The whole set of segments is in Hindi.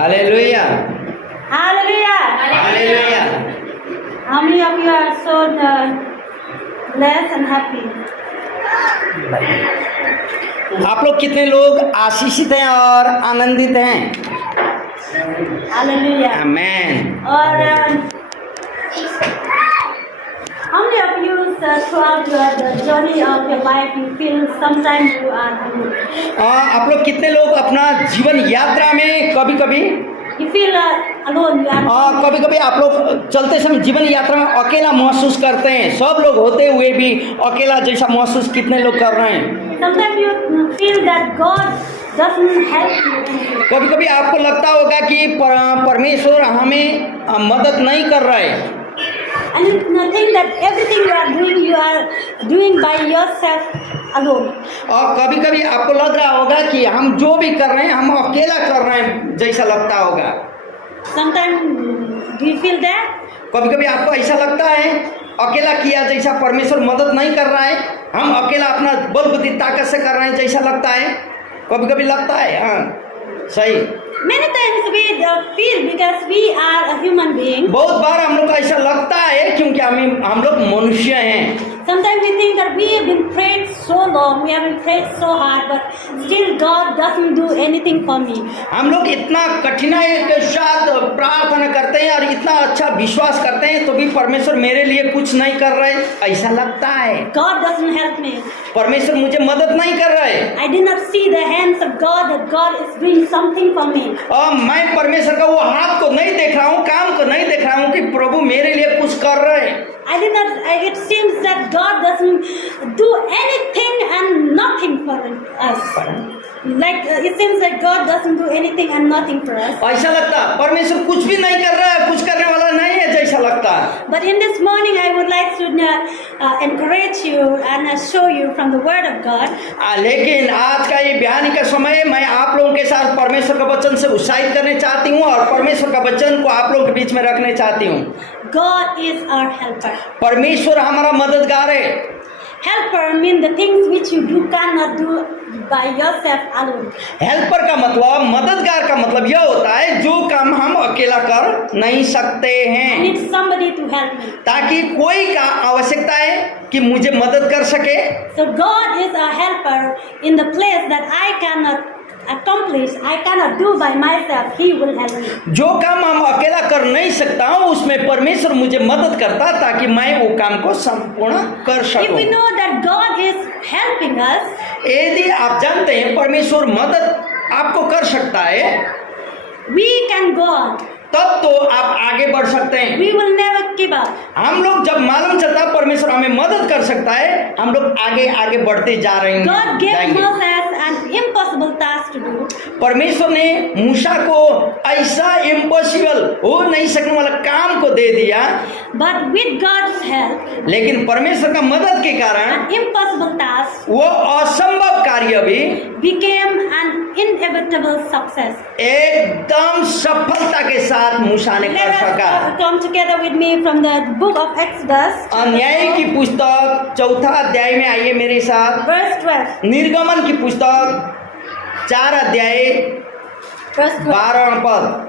Hallelujah Hallelujah. Hallelujah. How many of you are so blessed and happy? आप लोग कितने लोग आशीषित हैं और आनंदित हैं? Hallelujah. आमेन। और how many of you throughout the journey of your life you feel sometimes you are alone? आप लोग कितने लोग अपना जीवन यात्रा में कभी कभी You feel alone. You are कभी कभी आप लोग चलते समय जीवन यात्रा में अकेला महसूस करते हैं। सब लोग होते हुए भी अकेला जैसा महसूस कितने लोग कर रहे हैं? Sometimes you feel that God doesn't help you. कभी कभी आपको लगता होगा कि परमेश्वर हमें मदद नहीं कर रहा है। And you think that everything you are doing by yourself alone. और कभी कभी आपको लग रहा होगा कि हम जो भी कर रहे हैं हम अकेला कर रहे हैं जैसा लगता होगा। Sometimes do you feel that? कभी कभी आपको ऐसा लगता है अकेला किया जैसा परमेश्वर मदद नहीं कर रहा है, हम अकेला अपना बल बुद्धि ताकत से कर रहे हैं जैसा लगता है। कभी कभी लगता है, हाँ सही। Many times we feel because we are a human being. बहुत बार हम लोग को ऐसा लगता है क्योंकि हम लोग मनुष्य हैं। Sometimes we think that we have been prayed so long, we have been prayed so hard, but still God doesn't do anything for me. हम लोग इतना कठिनाई के साथ प्रार्थना करते हैं और इतना अच्छा विश्वास करते हैं तो भी परमेश्वर मेरे लिए कुछ नहीं कर रहे, ऐसा लगता है। God doesn't help me. परमेश्वर मुझे मदद नहीं कर रहा है। I did not see the hands of God that God is doing something for me. और मैं परमेश्वर का वो हाथ को नहीं देख रहा हूँ, काम को नहीं देख रहा हूँ कि प्रभु मेरे लिए कुछ कर रहे हैं। It seems that God doesn't do anything and nothing for us. Like it seems that God doesn't do anything and nothing for us. ऐसा लगता परमेश्वर कुछ भी नहीं कर रहा है, कुछ करने वाला नहीं है जैसा लगता। But in this morning I would like to encourage you and show you from the word of God. लेकिन आज का ये बयानी का समय मैं आप लोगों के साथ परमेश्वर का वचन से उत्साहित करने चाहती हूँ और परमेश्वर का वचन को आप लोगों के बीच में रखने चाहती हूँ। God is our helper. परमेश्वर हमारा मददगार है। Helper means the things which you cannot do by yourself alone. Helper का मतलब, मददगार का मतलब यह होता है जो काम हम अकेला कर नहीं सकते I हैं, need somebody to help me. ताकि कोई का आवश्यकता है कि मुझे मदद कर सके। So God is a helper in the place that I cannot accomplish, I cannot do by myself. He will help me. जो काम हम अकेला कर नहीं सकता हूँ उसमें परमेश्वर मुझे मदद करता ताकि मैं वो काम को संपूर्ण कर If सकूं। we know that God is helping us, यदि आप जानते हैं परमेश्वर मदद आपको कर सकता है, we can go on. तब तो आप आगे बढ़ सकते हैं। We will never give up. हम लोग जब मालूम चलता है परमेश्वर हमें मदद कर सकता है, हम लोग आगे आगे बढ़ते जा रहे हैं। God gave Moses an impossible task to do. परमेश्वर ने मूसा को ऐसा इम्पॉसिबल हो नहीं सकने वाला काम को दे दिया, But with God's help, लेकिन परमेश्वर का मदद के कारण an impossible task वो असंभव कार्य भी became an inevitable success. एकदम सफलता के साथ मूसा ने कर Let सका। us come together with me from the book of Exodus, अन्याय की पुस्तक 4 अध्याय में आइए मेरे साथ। verse 12. निर्गमन की पुस्तक 4 अध्याय Verse 12. 12 पद।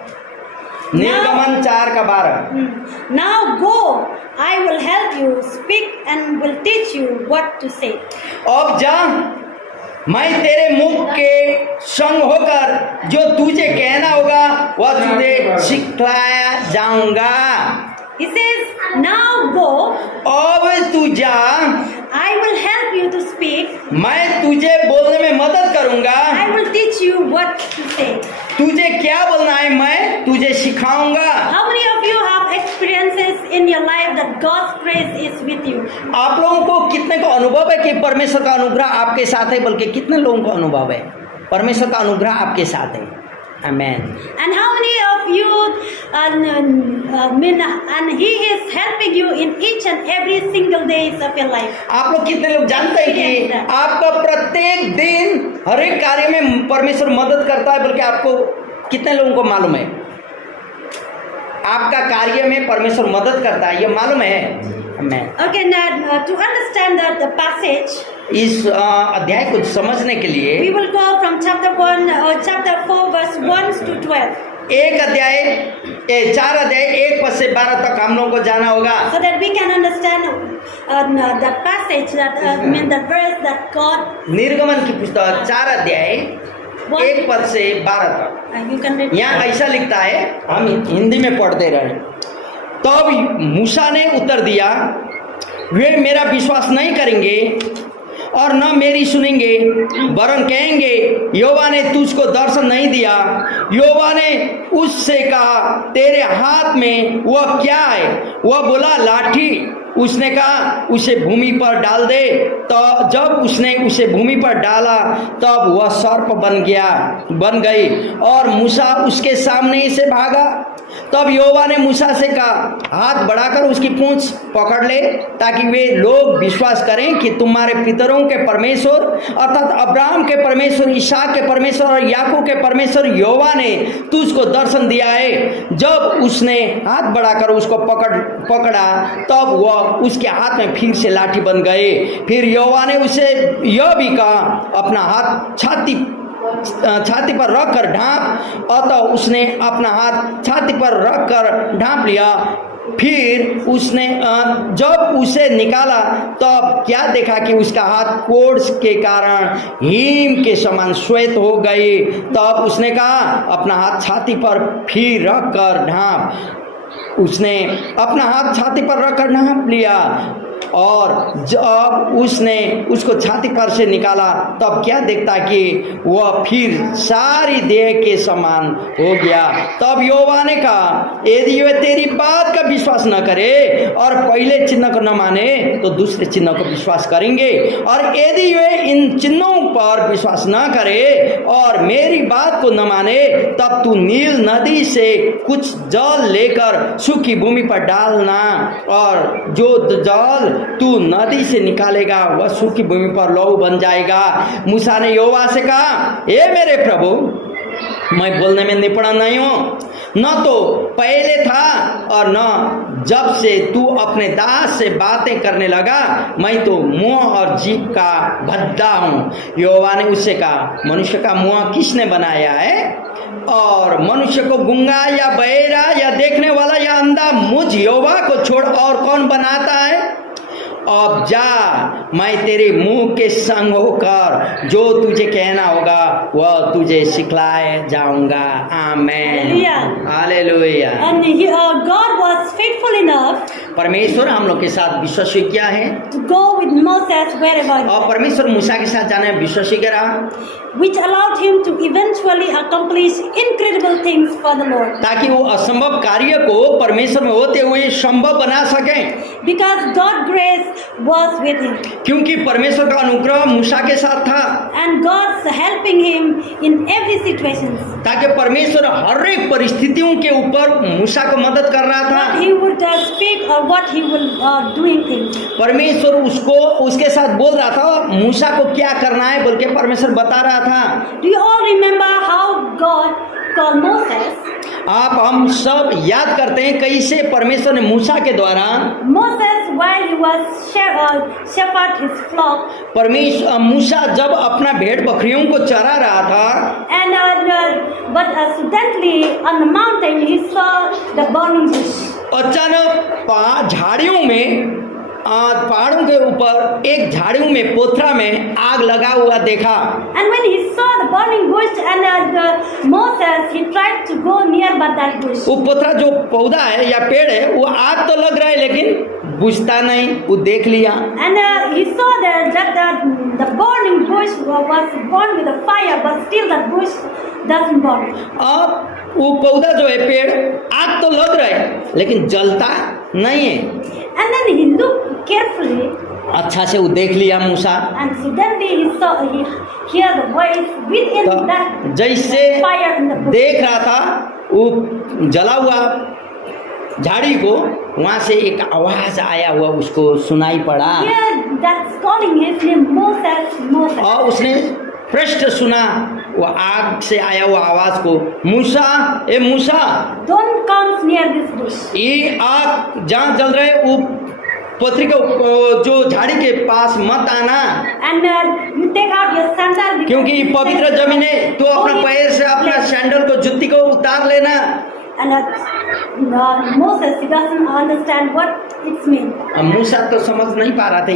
निर्गमन 4 का 12। Now go, I will help you, speak and will teach you what to say. अब जा, मैं तेरे मुख के संग होकर जो तुझे कहना होगा वह तुझे सिखलाया जाऊंगा। He says, now go, अब तू जा, I will help you to speak, मैं तुझे बोलने में मदद करूंगा। I will teach you what to say. तुझे क्या बोलना है मैं तुझे सिखाऊंगा। How many of you have experiences in your life that God's grace is with you? आप लोगों को कितने को अनुभव है कि परमेश्वर का अनुग्रह आपके साथ है, बल्कि कितने लोगों को अनुभव है परमेश्वर का अनुग्रह आपके साथ है? आमेन। And how many of you and He is helping you in each and every single days of your life? आप लोग कितने लोग जानते हैं कि आपका प्रत्येक दिन हर एक कार्य में परमेश्वर मदद करता है, बल्कि आपको कितने लोगों को मालूम है आपका कार्य में परमेश्वर मदद करता है, ये मालूम है? आमेन। Okay, now to understand the passage, इस अध्याय को समझने के लिए we will go from chapter 4 verse 1 to 12. 4 अध्याय 1 पद से 12 तक हम लोगों को जाना होगा। so that we can understand the passage that mean the verse that God निर्गमन की पुस्तक 4 अध्याय 1 पद से 12 तक। you can read. यहाँ ऐसा लिखता है, हम हिंदी में पढ़ते रहे। तब मूसा ने उत्तर दिया, वे मेरा विश्वास नहीं करेंगे और न मेरी सुनेंगे, वरन कहेंगे यहोवा ने तुझको दर्शन नहीं दिया। यहोवा ने उससे कहा, तेरे हाथ में वह क्या है? वह बोला, लाठी। उसने कहा, उसे भूमि पर डाल दे। तो जब उसने उसे भूमि पर डाला तब वह सर्प बन गई और मूसा उसके सामने से भागा। तब यहोवा ने मूसा से कहा, हाथ बढ़ाकर उसकी पूंछ पकड़ ले, ताकि वे लोग विश्वास करें कि तुम्हारे पितरों के परमेश्वर अर्थात अब्राहम के परमेश्वर, इसहाक के परमेश्वर और याकूब के परमेश्वर यहोवा ने तुझको दर्शन दिया है। जब उसने हाथ बढ़ाकर उसको पकड़ा तब वह उसके हाथ में फिर से लाठी बन गए। फिर यहोवा ने उसे यह भी कहा, अपना हाथ छाती पर रखकर ढांप। अतः उसने अपना हाथ छाती पर रखकर ढांप लिया। फिर उसने जब उसे निकाला तब क्या देखा कि उसका हाथ कोढ़ के कारण हिम के समान श्वेत हो गई। तब उसने कहा, अपना हाथ छाती पर फिर रखकर ढांप। उसने अपना हाथ छाती पर रखकर ढांप लिया और जब उसने उसको छाती पर से निकाला तब क्या देखता कि वह फिर सारी देह के समान हो गया। तब यहोवा ने कहा, यदि वे तेरी बात का विश्वास न करे और पहले चिन्ह को न माने तो दूसरे चिन्ह को विश्वास करेंगे। और यदि वे इन चिन्हों पर विश्वास न करे और मेरी बात को न माने तब तू नील नदी से कुछ जल लेकर सूखी भूमि पर डालना, और जो जल तू नदी से निकालेगा वह सूखी भूमि पर लहू बन जाएगा। मूसा ने यहोवा से कहा, हे मेरे प्रभु, मैं बोलने में निपुण नहीं हूँ, न तो पहले था और न जब से तू अपने दास से बातें करने लगा। मैं तो मुंह और जीभ का भद्दा हूँ। यहोवा ने उससे कहा, मनुष्य का मुंह किसने बनाया है? और मनुष्य को गूंगा या बहरा या देखने वाला या अंधा मुझ यहोवा को छोड़ और कौन बनाता है? अब जा, मैं तेरे मुंह के संग होकर जो तुझे कहना होगा वह तुझे सिखलाए जाऊंगा। आमेन, hallelujah. And God was faithful enough परमेश्वर हम लोग के साथ विश्वासी क्या है to go with Moses wherever, और परमेश्वर मूसा के साथ जाने में विश्वासी क्या रहा, which allowed him to eventually accomplish incredible things for the Lord. ताकि वो असंभव कार्य को परमेश्वर में होते हुए संभव बना सकें। Because God's grace was with him. क्योंकि परमेश्वर का अनुग्रह मूसा के साथ था। And God's helping him in every situation. ताकि परमेश्वर हर एक परिस्थितियों के ऊपर मूसा को मदद कर रहा था। What he would speak or what he will doing things. परमेश्वर उसको उसके साथ बोल रहा था, मूसा को क्या करना है बोल के परमेश्वर बता रहा था। Do you all remember how God called Moses? आप हम सब याद करते हैं कैसे परमेश्वर ने मूसा के द्वारा Moses, while he was shepherd his flock, परमेश्वर मूसा जब अपना भेड़ बकरियों को चरा रहा था, and but suddenly on the mountain he saw the burning bush. अचानक झाड़ियों में पहाड़ों के ऊपर एक झाड़ियों में पोथरा में आग लगा हुआ देखा। And when he saw the burning bush and Moses, he tried to go near but that bush. वो पोथरा जो पौधा है या पेड़ है वो आग तो लग रहा है लेकिन बुझता नहीं, वो देख लिया। And he saw that the burning bush was burned with a fire, but still that bush doesn't burn. अब वो पौधा जो है पेड़ आग तो लग रहा है लेकिन जलता नहीं है। And then he looked carefully. अच्छा से वो देख लिया मूसा। And suddenly he heard the voice within तो that जैसे fire in the bush. देख रहा था वो जला हुआ झाड़ी को, वहां से एक आवाज आया हुआ उसको सुनाई पड़ा। Yeah, that's calling his name, Moses, Moses. और उसने प्रश्न सुना वो आग से आया हुआ आवाज को, मूसा, ए मूसा, Don't come near this bush. ये आग जहाँ जल रहे वो पोथरी को जो झाड़ी के पास मत आना, and you take out your sandal because क्योंकि it's पवित्र like जमीन है। तो अपना holy पैर से अपना place. सैंडल को, जुत्ती को उतार लेना। And Moses, he doesn't understand what it's mean. अब मूसा तो समझ नहीं पा रहा था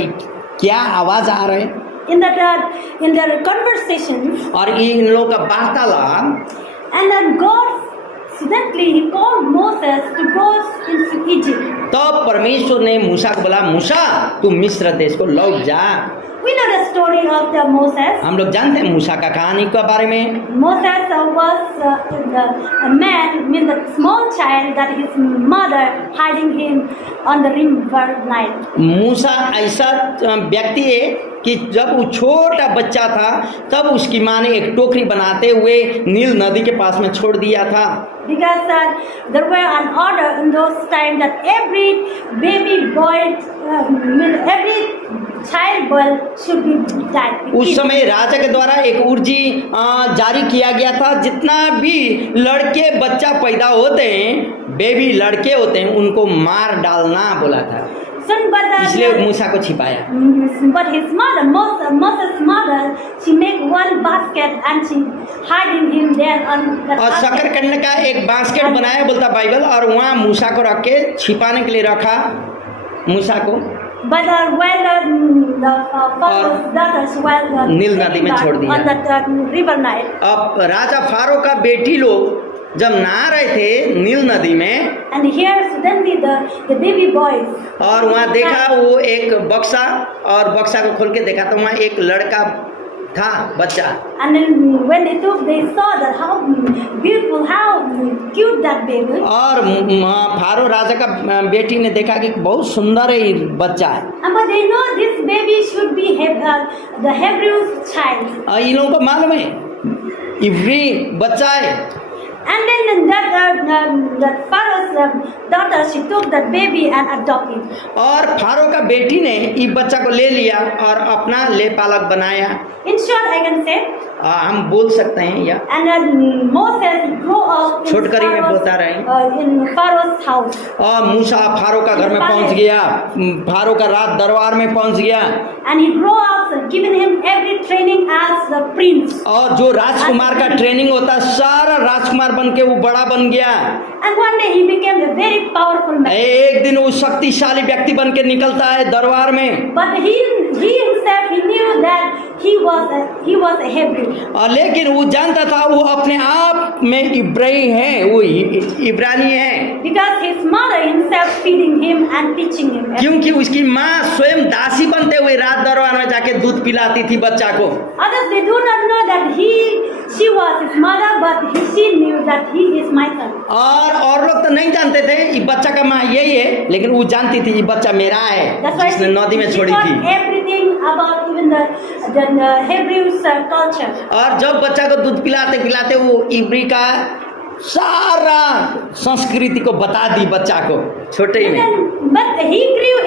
क्या आवाज आ रहे हैं, In their conversations, और इन लोगों का वार्तालाप, and then God suddenly he called Moses to go into Egypt. तब परमेश्वर ने मूसा को बोला, मूसा तू मिस्र देश को लौट जा। We know the story of the Moses. हम लोग जानते हैं मूसा का कहानी के बारे में। Moses was a man, the small child that his mother hiding him on the river Nile. मूसा ऐसा व्यक्ति है कि जब वो छोटा बच्चा था तब उसकी माँ ने एक टोकरी बनाते हुए नील नदी के पास में छोड़ दिया था। Because there were an order in those times that every baby boy, every child boy should be died. उस समय राजा के द्वारा एक उर्जी जारी किया गया था, जितना भी लड़के बच्चा पैदा होते हैं, बेबी लड़के होते हैं, उनको मार डालना बोला था। इसलिए मूसा को छिपाया। But his mother, Moses' mother, she make one basket and she hiding him there on the और शकरकंद का एक बास्केट बनाया बोलता बाइबल, और वहाँ मूसा को रख के छिपाने के लिए रखा मूसा को। But when the Pharaoh's daughters were नील नदी में छोड़ दिया। on the river Nile. अब राजा फारो का बेटी लोग जब नहा रहे थे नील नदी में, And here suddenly the baby boys. और वहाँ देखा वो एक बक्सा, और बक्सा को खोल के देखा तो वहाँ एक लड़का था, बच्चा। And then when they took, they saw that how beautiful, how cute that baby. और फारो राजा का बेटी ने देखा कि बहुत सुंदर है ये बच्चा है। But they know this baby should be the Hebrews child. इन लोगों को मालूम है इब्री बच्चा है। And then that Pharaoh's daughter, she took that baby and adopted. और फारो का बेटी ने इस बच्चा को ले लिया और अपना ले पालक बनाया। In short, I can say. हम बोल सकते हैं या। And then Moses grew up छोटकरी में बोलता रहे। in Pharaoh's house. और मूसा फारो का घर में पहुंच गया, फारो का राज दरबार में पहुंच गया। And he grew up, giving him every training as the prince. और जो राजकुमार का ट्रेनिंग होता, सारा राजकुमार बन के वो बड़ा बन गया। And one day he became a very powerful man. एक दिन वो शक्तिशाली व्यक्ति बन के निकलता है दरबार में। But he himself, he knew that he was a Hebrew. और लेकिन वो जानता था वो अपने आप में इब्रानी है, वो इब्रानी है। Because his mother himself feeding him and teaching him. क्योंकि उसकी माँ स्वयं दासी बनते हुए रात दरबार में जाके दूध पिलाती थी बच्चा को। Others, they do not know that she was his mother, but she knew that he is my son. और लोग तो नहीं जानते थे ये बच्चा का माँ यही है, लेकिन वो जानती थी ये बच्चा मेरा है, जिसने नदी में छोड़ी थी। Everything about even the Hebrews culture. और जब बच्चा को दूध पिलाते पिलाते वो इब्री का सारा संस्कृति को बता दी बच्चा को छोटे ही में। But he grew up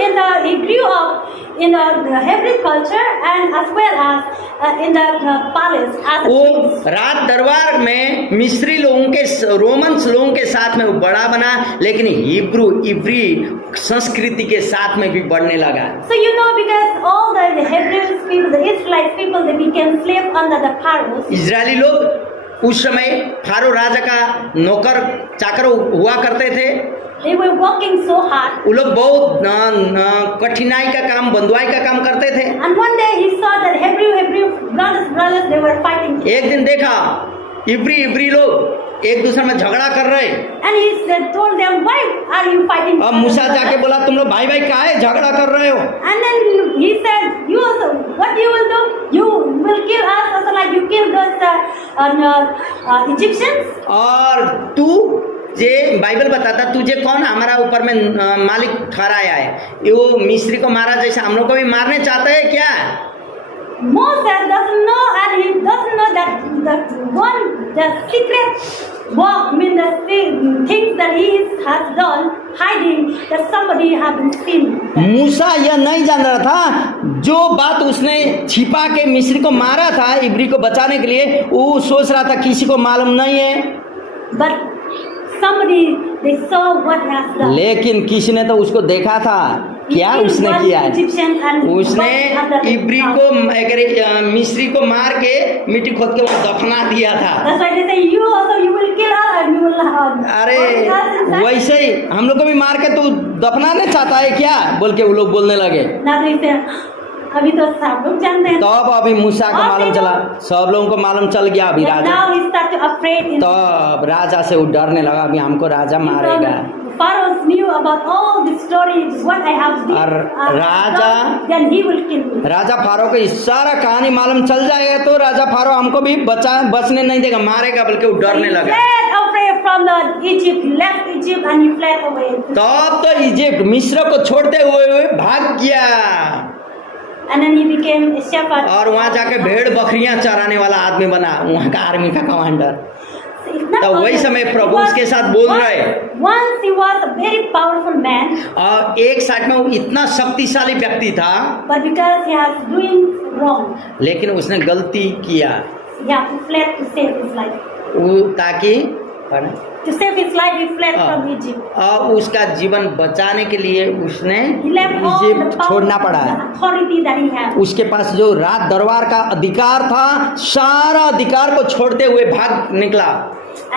in the Hebrew culture and as well as in the palace as a वो prince. रात दरबार में मिस्री लोगों के, रोमन्स लोगों के साथ में वो बड़ा बना, लेकिन इब्री संस्कृति के साथ में भी बढ़ने लगा। So you know, because all the Hebrews people, the Israelite people, they became slave under the Pharaoh. Israeli लोग उस समय फारो राजा का नौकर चाकर हुआ करते थे। They were working so hard. वो लोग बहुत कठिनाई का काम, बंधुआई का काम करते थे। And one day he saw that Hebrew brothers, they were fighting. एक दिन देखा इब्री लोग एक दूसरे में झगड़ा कर रहे। And he told them, why are you fighting? अब मूसा जाके बोला तुम लोग भाई भाई काहे झगड़ा कर रहे हो? And then he said, you also, what you will do? You will kill us also like you killed those Egyptians. और तू जे बाइबल बताता तुझे कौन हमारा ऊपर में मालिक ठहराया है? वो मिस्री को मारा जैसे हम लोग को भी मारने चाहते हैं क्या? Moses doesn't know, and he doesn't know that the secret work, the things that he has done, hiding, that somebody has been seen. मूसा यह नहीं जान रहा था, जो बात उसने छिपा के मिस्री को मारा था इब्री को बचाने के लिए, वो सोच रहा था किसी को मालूम नहीं है। But somebody, they saw what he has done. लेकिन किसी ने तो उसको देखा था क्या killed उसने one किया है? Egyptian and उसने one other इब्री now. को मिस्री को मार के मिट्टी खोद के वो दफना दिया था। That's why they say you also you will kill us and you will अरे burn us inside. वैसे ही हम लोग को भी मार के तू दफनाने चाहता है क्या बोल के वो लोग बोलने लगे। Now they say अभी तो सब लोग जानते हैं। तब अभी मूसा को मालूम चला, सब लोगों को मालूम चल गया अभी But Raja, now we start to afraid in तब राजा से वो डरने लगा अभी हमको राजा मारेगा। Pharaoh knew about all the stories what I have और done, Raja- then he will kill me. Raja pharaoh को इस सारा कहानी मालूम चल जाएगा तो राजा फारो हमको भी बचने नहीं देगा, मारेगा बल्कि वो So डरने he लगा। fled away from the Egypt, he left Egypt and he fled away. तब तो इजिप्ट मिस्र को छोड़ते हुए भाग गया And then he became a shepherd. और वहां जाके भेड़ बकरियां चराने वाला आदमी बना, वहां का आर्मी का कमांडर। So it's not तो वही only- समय प्रभु he was- उसके साथ बोल रहे। Once he was a very powerful man, और एक साइड में वो इतना शक्तिशाली व्यक्ति था, but because he was doing wrong, लेकिन उसने गलती किया he had to fled to save his life. वो ताकि To save his life, he fled हाँ। from Egypt. और उसका जीवन बचाने के लिए उसने He left all the Egypt power, छोड़ना पड़ा the है। authority that he had. उसके पास जो रात दरबार का अधिकार था, सारा अधिकार को छोड़ते हुए भाग निकला।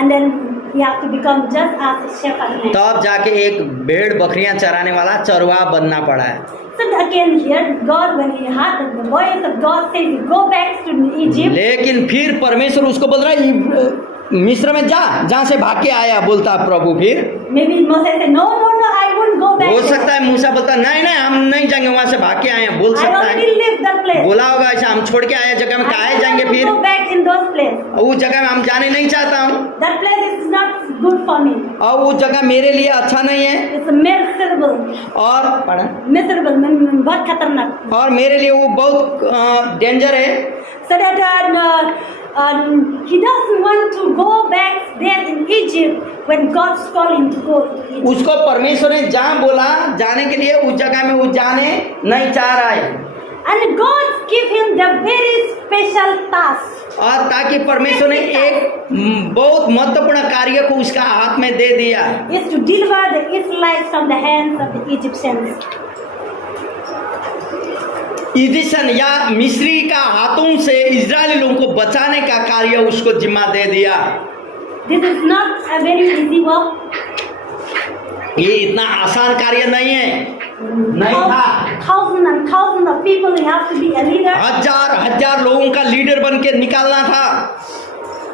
And then he had to become just as a shepherd man. तब जाके एक भेड़ बकरियां चराने वाला चरवाहा बनना पड़ा है। So again here God when he heard the voice of God says go back to Egypt. लेकिन फिर परमेश्वर उसको बोल रहा है मिस्र में जा, जहां से भाग के आया, बोलता प्रभु। फिर Maybe Moses said no I won't go back. हो there. सकता है मूसा बोलता नहीं हम नहीं जाएंगे, वहां से भाग के आए हैं, बोल I सकता already है, lived that place. बोला होगा ऐसा, हम छोड़ के आए जगह में I काहे don't जाएंगे want to फिर, go back in those places. उस जगह में हम जाने नहीं चाहता हूँ, That place is not good for me. और वो जगह मेरे लिए अच्छा नहीं है, It's miserable. और पढ़ा Miserable बहुत खतरनाक. और मेरे लिए वो बहुत डेंजर है। So that he doesn't want to go back there in Egypt when God's calling him to go to Egypt. उसको परमेश्वर ने जहाँ बोला जाने के लिए उस जगह में वो जाने नहीं चाह रहा है, And God give him the very special task. और ताकि परमेश्वर ने एक बहुत महत्वपूर्ण कार्य को उसका हाथ में दे दिया, Is to deliver the Israelites from the hands of the Egyptians. Egyptian या मिस्री का हाथों से इजरायली लोगों को बचाने का कार्य उसको जिम्मा दे दिया। This is not a very easy work. ये इतना आसान कार्य नहीं है, नहीं था। Thousands and thousands of people, you have to be a leader. हजार लोगों का लीडर बन के निकालना था,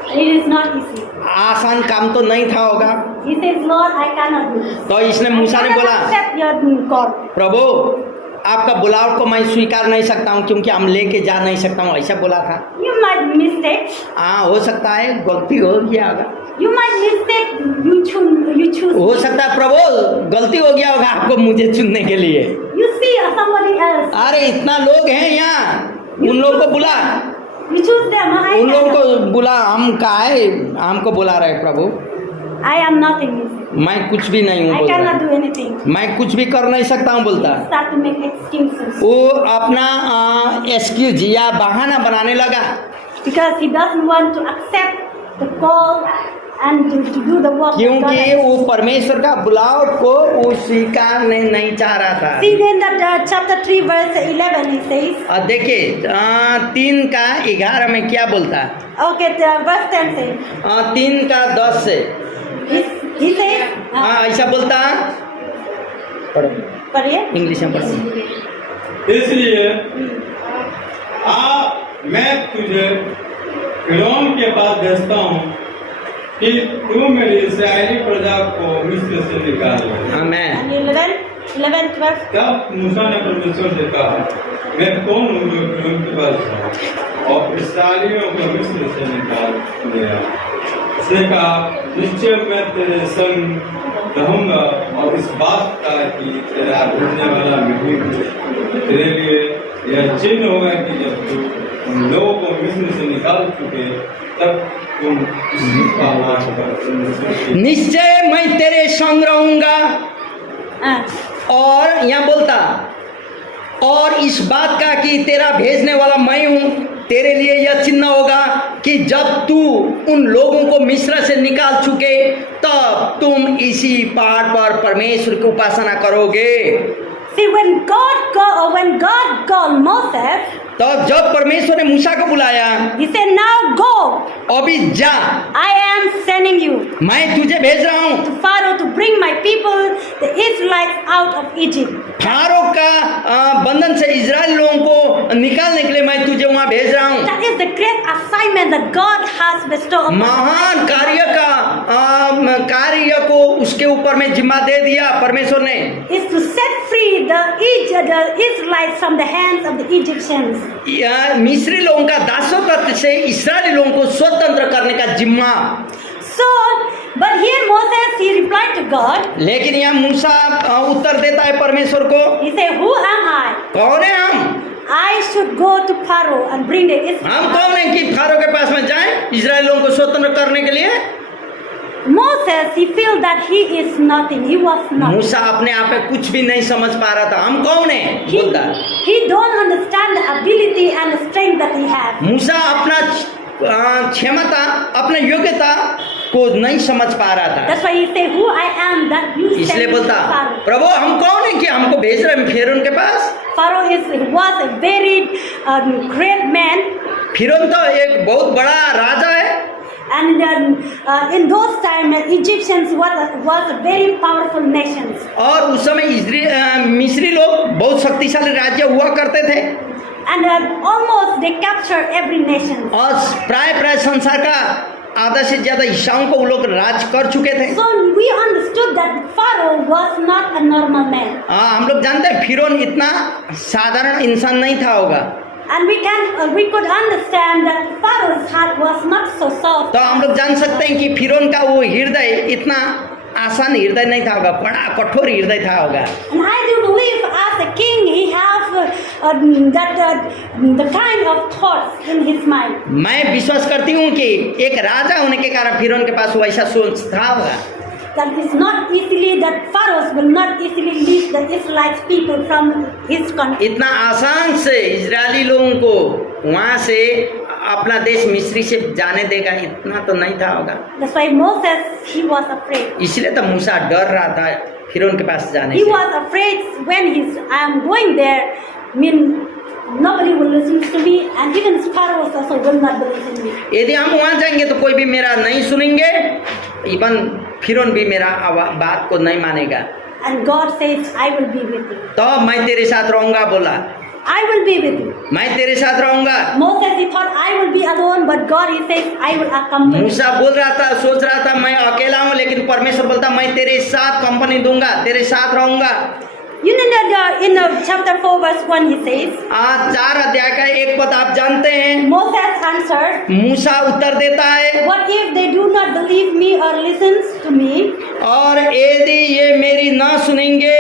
It is not easy. आसान काम तो नहीं था होगा। He says, Lord, I cannot do this. तो इसने मूसा ने I बोला cannot accept your call. प्रभु आपका बुलाव को मैं स्वीकार नहीं सकता हूँ क्योंकि हम लेके जा नहीं सकता हूँ, ऐसा बोला था। You might mistake. हाँ हो सकता है गलती हो गया होगा, You might mistake. You choose. हो सकता है प्रभु गलती हो गया होगा आपको मुझे चुनने के लिए। You see somebody else. अरे इतना लोग हैं यहाँ, उन लोगों को बुला, You choose them. उन लोगों को बुला, हम काहे हमको बुला रहे प्रभु, I am nothing. मैं कुछ भी नहीं हूँ I बोल रहा cannot है। do anything. मैं कुछ भी कर नहीं सकता हूँ बोलता। Start to make excuses. वो अपना एक्सक्यूज या बहाना बनाने लगा, Because he doesn't want to accept the call and to do the work. of God. क्योंकि वो परमेश्वर का बुलाव को वो स्वीकार नहीं चाह रहा था। See then that chapter 3 verse 11 he says. और देखिए 3:11 में क्या बोलता है, Okay, verse 10 says. 3:10 से He says. हाँ ऐसा बोलता है, पढ़ो पढ़िए. इंग्लिश में पढ़ो। इसलिए मैं तुझे फिरौन के पास भेजता हूँ कि तू मेरी इस्राएली प्रजा को मिस्र से निकाल ले। आमीन। And 11, 12. तब मूसा ने परमेश्वर से कहा, मैं कौन हूँ जो फिरौन के पास जाऊँ और इस्राएलियों को मिस्र से निकाल ले आऊँ? उसने कहा, निश्चय मैं तेरे संग रहूंगा और इस बात का कि तेरा भेजने वाला मैं हूँ। तेरे लिए यह चिन्ह होगा कि जब तू उन लोगों को मिस्र से निकाल चुके तब तुम इसी पहाड़ पर निश्चय मैं तेरे संग रहूंगा, और यहाँ बोलता और इस बात का कि तेरा भेजने वाला मैं हूँ, तेरे लिए यह चिन्ह होगा कि जब तू उन लोगों को मिस्र से निकाल चुके तब तुम इसी पहाड़ पर परमेश्वर की उपासना करोगे। See, when God called Moses, तो जब परमेश्वर ने मूसा को बुलाया, He said, "Now go. अभी जा, I am sending you मैं तुझे भेज रहा हूँ। to Pharaoh to bring my people, the Israelites, out of Egypt." Pharaoh का बंधन से इजराइल लोगों को निकालने के लिए मैं तुझे वहां भेज रहा हूँ। That is the great assignment that God has bestowed upon us. महान कार्य को उसके ऊपर में जिम्मा दे दिया परमेश्वर ने, Is to set free the Israelites from the hands of the Egyptians. मिस्री लोगों का दासत्व से इस्राएली लोगों को स्वतंत्र करने का जिम्मा। So, but here Moses, he replied to God. लेकिन यहाँ मूसा उत्तर देता है परमेश्वर को, He said, "Who am I? कौन है हम? I should go to Pharaoh and bring the हम Israelites." कौन है कि फारो के पास में जाएं इस्राएल लोगों को स्वतंत्र करने के लिए? Moses, he felt that he is nothing. He was nothing. मूसा अपने आप में कुछ भी नहीं समझ पा रहा था, हम कौन है He, बोलता। he don't understand the ability and the strength that he has. मूसा अपना क्षमता, अपने योग्यता को नहीं समझ पा रहा था, That's why he say, "Who I am that you send इसलिए me to बोलता, Pharaoh." प्रभु हम कौन है कि हमको भेज रहे हैं फिरौन के पास? Pharaoh was a very great man, फिरौन तो एक बहुत बड़ा राजा है, and in those times Egyptians was a very powerful nation. और उस समय मिस्री लोग बहुत शक्तिशाली राज्य हुआ करते थे, And almost they captured every nation. और प्राय संसार का आधा से ज्यादा हिस्साओं को वो लोग राज कर चुके थे। So we understood that Pharaoh was not a normal man. हम लोग जानते हैं फिरौन इतना साधारण इंसान नहीं था होगा, And we could understand that Pharaoh's heart was not so soft. तो हम लोग जान सकते हैं कि फिरौन का वो हृदय इतना आसान हृदय नहीं था होगा, बड़ा कठोर हृदय था होगा। And I do believe as a king he has the kind of thoughts in his mind. मैं विश्वास करती हूँ कि एक राजा होने के कारण फिरौन के पास वैसा सोच था होगा, That is not easily, that Pharaohs will not easily lead the Israelites people from his country. इतना आसान से इजरायली लोगों को वहाँ से अपना देश मिस्री से जाने देगा इतना तो नहीं था होगा। That's why Moses, he was afraid. इसलिए तो मूसा डर रहा था फिरौन के पास जाने He से। was afraid when I am going there, nobody will listen to me, and even Pharaohs also will not believe in me. यदि हम वहाँ जाएंगे तो कोई भी मेरा नहीं सुनेंगे, इवन फिरौन भी मेरा बात को नहीं मानेगा। And God says, "I will be with you. तो मैं तेरे साथ रहूंगा बोला, I will be with you." मैं तेरे साथ रहूंगा। Moses, he thought, "I will be alone," but God, he says, "I will accompany you." मूसा बोल रहा था, सोच रहा था मैं अकेला हूँ, लेकिन परमेश्वर बोलता मैं तेरे साथ कंपनी दूंगा, तेरे साथ रहूंगा। You know that in chapter 4 verse 1 he says, 4 अध्याय का 1 पद आप जानते हैं। Moses answered, मूसा उत्तर देता है, "What if they do not believe me or listens to me?" और यदि ये मेरी ना सुनेंगे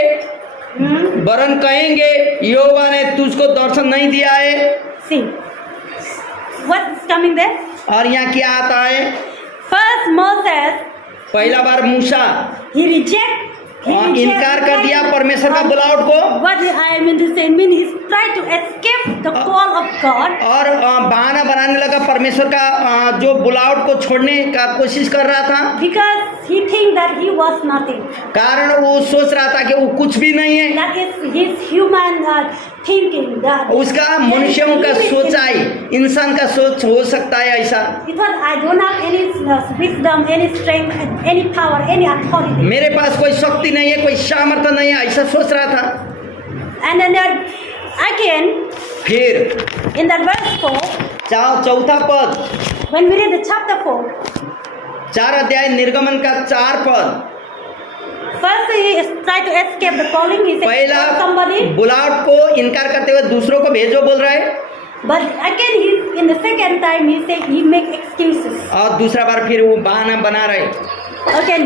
वरन कहेंगे यहोवा ने तुझको दर्शन नहीं दिया है। See, what's coming there? और यहाँ क्या आता है? First Moses, पहला बार मूसा he reject. इनकार कर दिया परमेश्वर का बुलावट को, What I mean to say, he tried to escape the call of God. और बहाना बनाने लगा परमेश्वर का जो बुलावट को छोड़ने का कोशिश कर रहा था, Because he think that he was nothing. कारण वो सोच रहा था कि वो कुछ भी नहीं है। That is his human thinking. That उसका मनुष्यों का सोचाई, इंसान का सोच हो सकता है ऐसा, he thought, "I don't have any wisdom, any strength, any power, any authority." मेरे पास कोई शक्ति नहीं है, कोई सामर्थ्य नहीं है, ऐसा सोच रहा था। And then again, फिर in that verse 4, चौथा पद, when we read the chapter 4, 4 अध्याय निर्गमन का 4 पद, first he is try to escape the calling. He said, पहला "Call somebody." बुलावट को इनकार करते हुए दूसरों को भेजो बोल रहा है, But again, in the second time, he said he make excuses. और दूसरा बार फिर वो बहाना बना रहे। Again,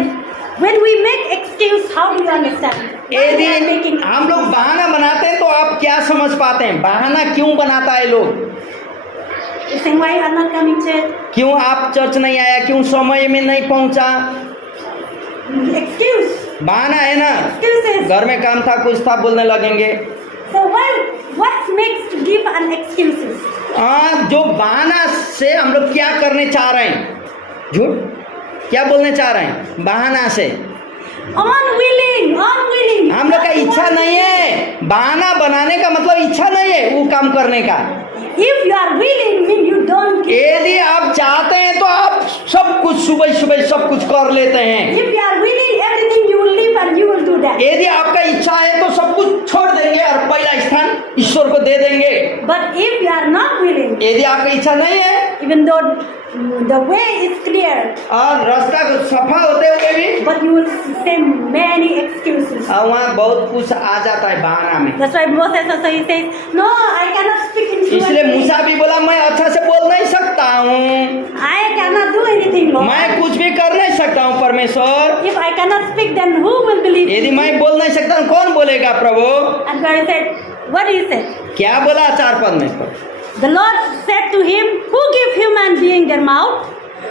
when we make excuse, how do you understand? Why we are यदि making हम लोग बहाना बनाते हैं तो आप क्या समझ पाते हैं? बहाना क्यों बनाता है लोग? You saying, "Why you are not coming to church?" क्यों आप चर्च नहीं आया, क्यों समय में नहीं पहुंचा? Excuse. बहाना है ना, Excuses. घर में काम था, कुछ था, बोलने लगेंगे। So what makes to give an excuses? जो बहाना से हम लोग क्या करने चाह रहे हैं? झूठ क्या बोलने चाह रहे हैं? बहाना से Unwilling. हम लोग का इच्छा नहीं है, बहाना बनाने का मतलब इच्छा नहीं है वो काम करने का। If you are willing, mean you don't give. यदि आप चाहते हैं तो आप सब कुछ सुबह सुबह सब कुछ कर लेते हैं। If you are willing, everything you will live and you will do that. यदि आपका इच्छा है तो सब कुछ छोड़ देंगे और पहला स्थान ईश्वर को दे देंगे। But if you are not willing, यदि आपकी इच्छा नहीं है even though the way is clear, और रास्ता सफा होते हुए भी but you will say many excuses. वहाँ बहुत कुछ आ जाता है बहाना में। That's why Moses also he says, no, I cannot speak in इसलिए fluency. मूसा भी बोला मैं अच्छा से बोल नहीं सकता हूँ, I cannot do anything, Lord. मैं कुछ भी कर नहीं सकता हूँ परमेश्वर। If I cannot speak, then who will believe यदि me? मैं बोल नहीं सकता हूँ कौन बोलेगा प्रभु? And God said, what he said? क्या बोला 4 पद में? The Lord said to him, who give human being their mouth?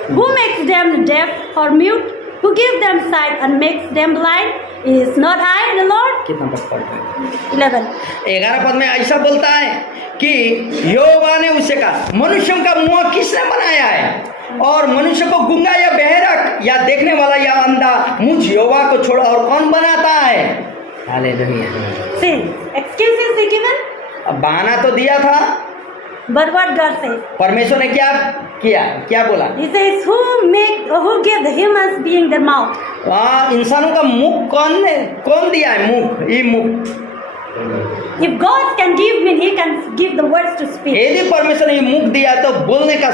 Who makes them deaf or mute? Who gives them sight and makes them blind? Is not I the Lord? कितना पद पढ़ रहे हैं? 11. 11 पद में ऐसा बोलता है कि यहोवा ने उससे कहा, मनुष्यों का मुंह किसने बनाया है और मनुष्य को गूंगा या बहरा या देखने वाला या अंधा मुझ यहोवा को छोड़ और कौन बनाता है? Hallelujah. See, excuses he given, अब बहाना तो दिया था, but what God says? परमेश्वर ने क्या किया, क्या बोला? He says, who gave the humans being their mouth? इंसानों का मुख कौन दिया है? मुख, ये मुख। If God can give me, he can give the words to speak. यदि परमेश्वर ने ये मुख दिया तो बोलने का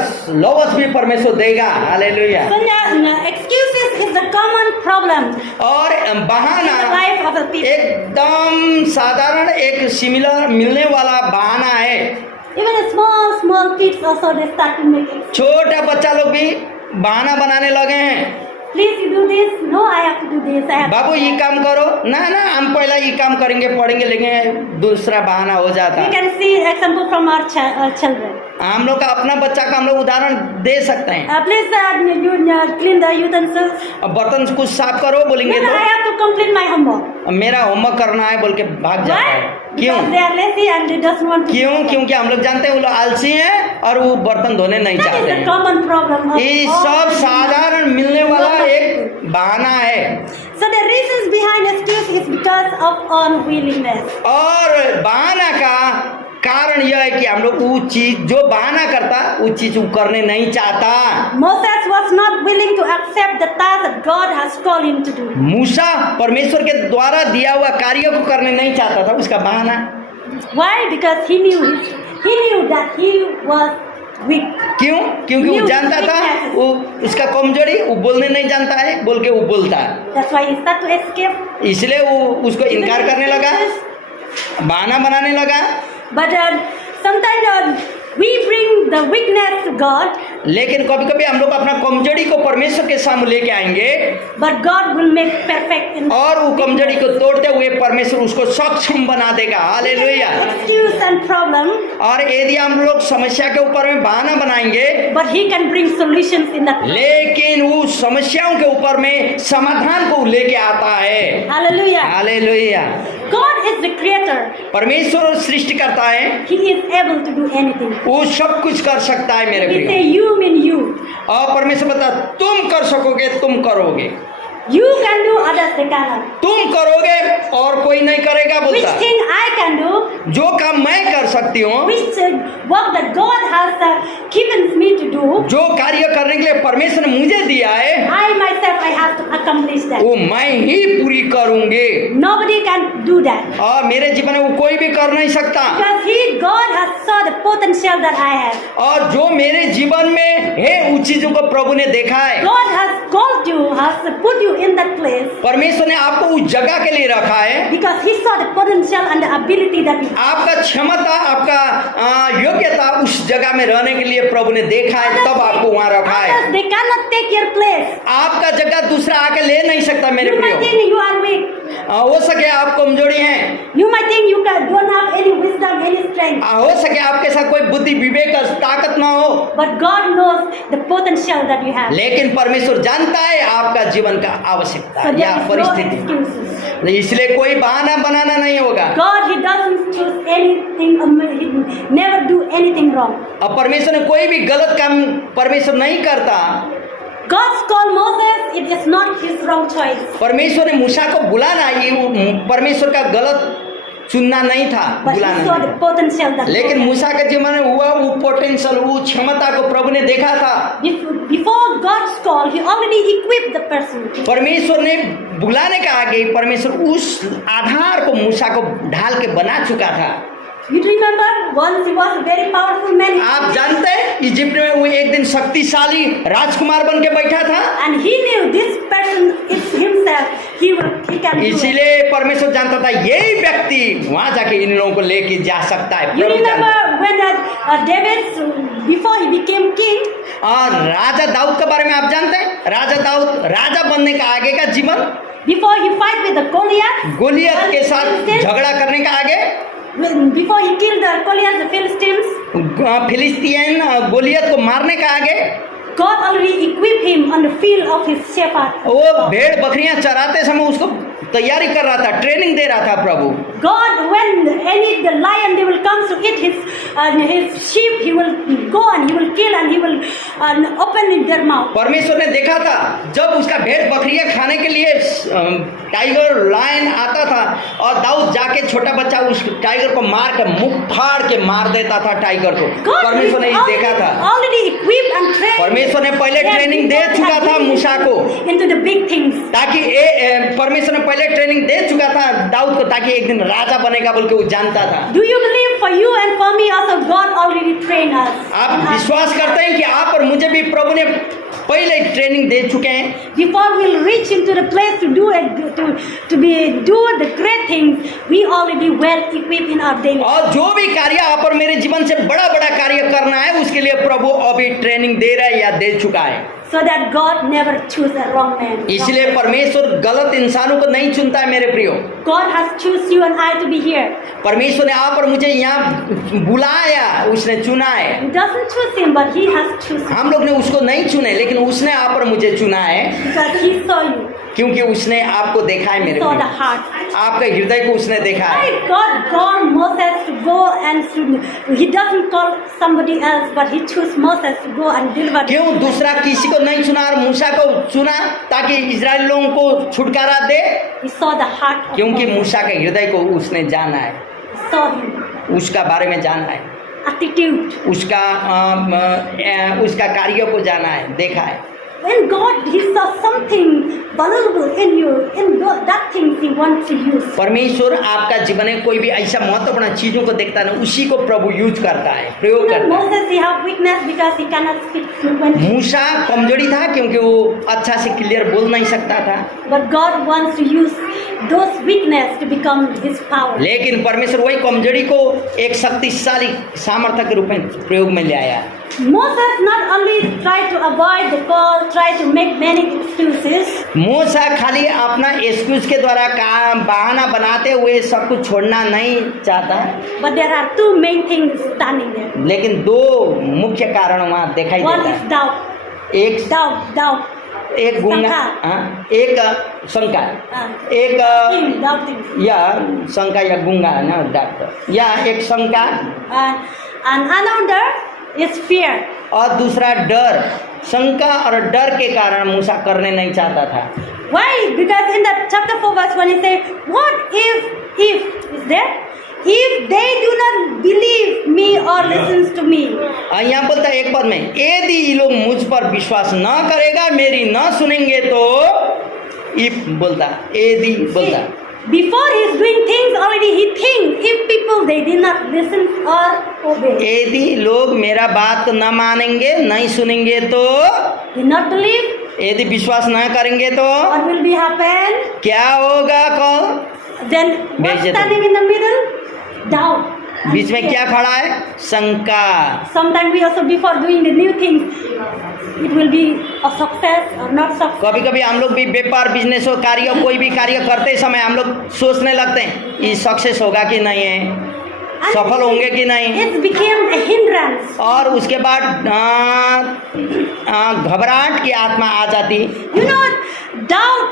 लवज भी परमेश्वर देगा। Hallelujah. So now, excuses is the common problem और in the बहाना life of the people. एकदम साधारण एक सिमिलर मिलने वाला बहाना है। Even small kids also they start to make it. छोटा बच्चा लोग भी बहाना बनाने लगे हैं। Please you do this. No, I have to do this. I have बाबू ये काम करो ना, हम पहला ये काम करेंगे, पढ़ेंगे, लेकिन दूसरा बहाना हो जाता We है। can see example from our children. हम लोग का अपना बच्चा का हम लोग उदाहरण दे सकते हैं। Please you clean the utensils. अब बर्तन कुछ साफ करो बोलेंगे No, I तो have to complete my homework. मेरा होमवर्क करना है बोल के भाग जाता Why? है। क्यों? Because they are lazy and they just want to. क्यों? क्योंकि हम लोग जानते हैं वो लोग आलसी हैं और वो बर्तन धोने नहीं That is चाहते the हैं। common problem of ये all सब people. साधारण मिलने वाला एक बहाना है So the reasons behind excuse is because of unwillingness. और बहाना का कारण यह है कि हम लोग वो चीज जो बहाना करता वो चीज वो करने नहीं चाहता। Moses was not willing to accept the task that God has called him to do. मूसा परमेश्वर के द्वारा दिया हुआ कार्य को करने नहीं चाहता था, उसका बहाना। Why? Because he knew that he was weak. क्यों? क्योंकि वो जानता था वो उसका कमजोरी, वो बोलने नहीं जानता है बोल के वो बोलता है, That's why he started to escape. इसलिए वो उसको इनकार करने लगा, बहाना बनाने लगा। But sometimes we bring the weakness to God, लेकिन कभी कभी हम लोग अपना कमजोरी को परमेश्वर के सामने लेके आएंगे but God will make perfect in और वो कमजोरी को तोड़ते हुए परमेश्वर उसको सक्षम बना देगा। हालेलुया। excuse and problem, और यदि हम लोग समस्या के ऊपर में बहाना बनाएंगे but He can bring solutions in that. लेकिन वो समस्याओं के ऊपर में समाधान को लेके आता है। Hallelujah. Hallelujah. God is the creator. परमेश्वर सृष्टि करता है, He is able to do anything. वो सब कुछ कर सकता है मेरे We say प्रिय। you mean you. और परमेश्वर बता तुम कर सकोगे, तुम करोगे, You can do, others they cannot. तुम करोगे और कोई नहीं करेगा Which बोलता। thing I can do, जो काम मैं कर सकती हूँ, which work that God has given me to do, जो कार्य करने के लिए परमेश्वर ने मुझे दिया है, I myself I have to accomplish that. वो मैं ही पूरी करूंगी Nobody can do that. और मेरे जीवन में वो कोई भी कर नहीं सकता। Because God has saw the potential that I have. और जो मेरे जीवन में है उन चीजों को प्रभु ने देखा है। God has called you, has put you in that place परमेश्वर ने आपको उस जगह के लिए रखा है। because He saw the potential and the ability that you have. आपका क्षमता, आपका योग्यता उस जगह में रहने के लिए प्रभु ने देखा है, तब आपको वहां रखा है। Others, they cannot take your place. आपका जगह दूसरा आके ले नहीं सकता मेरे You might प्रियो। think you are weak. हो सके आप कमजोरी हैं, You might think you don't have any wisdom, any strength. हो सके आपके साथ कोई बुद्धि विवेक ताकत ना हो, But God knows the potential that you have. लेकिन परमेश्वर जानता है आपका जीवन का आवश्यकता So या there is no परिस्थिति, excuses. इसलिए कोई बहाना बनाना नहीं होगा। God, He doesn't choose anything, He never do anything wrong. अब परमेश्वर ने कोई भी गलत काम परमेश्वर नहीं करता, God's called Moses, it is not his wrong choice. परमेश्वर ने मूसा को बुलाना, ये परमेश्वर का गलत चुनना नहीं था, But he बुलाना saw नहीं। the potential that लेकिन Moses मूसा के जीवन में हुआ वो पोटेंशियल, वो क्षमता को प्रभु ने देखा था। Before God's call, he already equipped the person. परमेश्वर ने बुलाने का आगे परमेश्वर उस आधार को मूसा को ढाल के बना चुका था। You remember once he was a very powerful man. आप जानते हैं इजिप्ट में वो एक दिन शक्तिशाली राजकुमार बन के बैठा था, And he knew this person is himself. He can do it. इसीलिए परमेश्वर जानता था यही व्यक्ति वहां जाके इन लोगों को लेके जा सकता है। You प्रभु जानता remember when David, before he became king, और राजा दाऊद के बारे में आप जानते हैं, राजा दाऊद राजा बनने का आगे का जीवन, before he fight with the Goliath, Goliath के साथ झगड़ा करने का आगे, before he killed the Goliath, the Philistines, फिलिस्तीन गोलियत को मारने का आगे, God already equipped him on the field of his shepherd. वो भेड़ बकरियां चराते समय उसको तैयारी कर रहा था, ट्रेनिंग दे रहा था प्रभु। God, when the lion, they will come to eat his sheep, he will go and he will kill and he will open their mouth. परमेश्वर ने देखा था जब उसका भेड़ बकरियां खाने के लिए टाइगर लायन आता था और दाऊद जाके छोटा बच्चा उस टाइगर को मार के मुख फाड़ के मार देता था टाइगर को। God परमेश्वर ने देखा था, already equipped and trained. परमेश्वर ने पहले ट्रेनिंग दे चुका था मूसा को, into the big things. ताकि परमेश्वर ने पहले ट्रेनिंग दे चुका था दाऊद को, ताकि एक दिन राजा बनेगा बोल के वो जानता था। Do you believe for you and for me also God already trained us? आप विश्वास करते हैं कि आप और मुझे भी प्रभु ने पहले ट्रेनिंग दे चुके हैं? Before we'll reach into the place to do it, do the great things, we already well equipped in our daily. और जो भी कार्य आप और मेरे जीवन से बड़ा बड़ा कार्य करना है उसके लिए प्रभु अभी ट्रेनिंग दे रहा है या दे चुका है। So that God never choose a wrong man. इसलिए परमेश्वर गलत इंसानों को नहीं चुनता है मेरे प्रियो। God has choose you and I to be here. परमेश्वर ने आप और मुझे यहाँ बुलाया, उसने चुना है। He doesn't choose him, but he has chosen हम लोग ने उसको नहीं चुने, लेकिन उसने आप और मुझे चुना है because he saw you. क्योंकि उसने आपको देखा है मेरे Saw the प्रियो। heart. आपके हृदय को उसने देखा है। Why God called Moses to go and he doesn't call somebody else, but he chose Moses to go and deliver. क्यों दूसरा किसी को नहीं चुना और मूसा को चुना ताकि इजराइल लोगों को छुटकारा दे? He saw the heart of क्योंकि Moses. मूसा के हृदय को उसने जाना है, He saw him. उसका बारे में जाना है, Attitude. उसका कार्यों को जाना है, देखा है। When God, he saw something valuable in you, in that thing he wants to use. परमेश्वर आपका जीवन में कोई भी ऐसा महत्वपूर्ण चीजों को देखता है ना, उसी को प्रभु यूज करता है, प्रयोग करता है। Moses, he have weakness because he cannot speak fluently. मूसा कमजोरी था क्योंकि वो अच्छा से क्लियर बोल नहीं सकता था, But God wants to use those weakness to become his power. लेकिन परमेश्वर वही कमजोरी को एक शक्तिशाली सामर्थ्य के रूप में प्रयोग में ले आया। Moses not only tried to avoid the call, tried to make many excuses. मूसा खाली अपना एक्सक्यूज के द्वारा काम बहाना बनाते हुए सब कुछ छोड़ना नहीं चाहता, But there are two main things standing there. लेकिन दो मुख्य कारण वहाँ दिखाई One देता is है। doubt. एक Doubt. एक गुंगा, शंका। हाँ, एक शंका, एक Doubting. या शंका या गुंगा है ना डॉक्टर, या एक शंका And another is fear. और दूसरा डर। शंका और डर के कारण मूसा करने नहीं चाहता था। Why? Because in that chapter 4 verse 1 he say, what if is there? If they do not believe me or listens to me. यहाँ बोलता है एक पद में, यदि ये लोग मुझ पर विश्वास न करेगा, मेरी न सुनेंगे तो, इफ बोलता, यदि बोलता। Before he is doing things already he think if people they did not listen or obey. यदि लोग मेरा बात न मानेंगे, नहीं सुनेंगे तो, Did not believe. यदि विश्वास न करेंगे तो What will be happen? क्या होगा? कौन Then what's standing in the middle? Doubt. and बीच में fear. क्या खड़ा है? शंका। Sometimes we also before doing the new things, it will be a success or not success. कभी कभी हम लोग भी व्यापार बिजनेस हो कार्य कोई भी कार्य करते समय हम लोग सोचने लगते हैं ये सक्सेस होगा कि नहीं है, And सफल होंगे कि नहीं, It became a hindrance. और उसके बाद घबराहट की आत्मा आ जाती। You know, doubt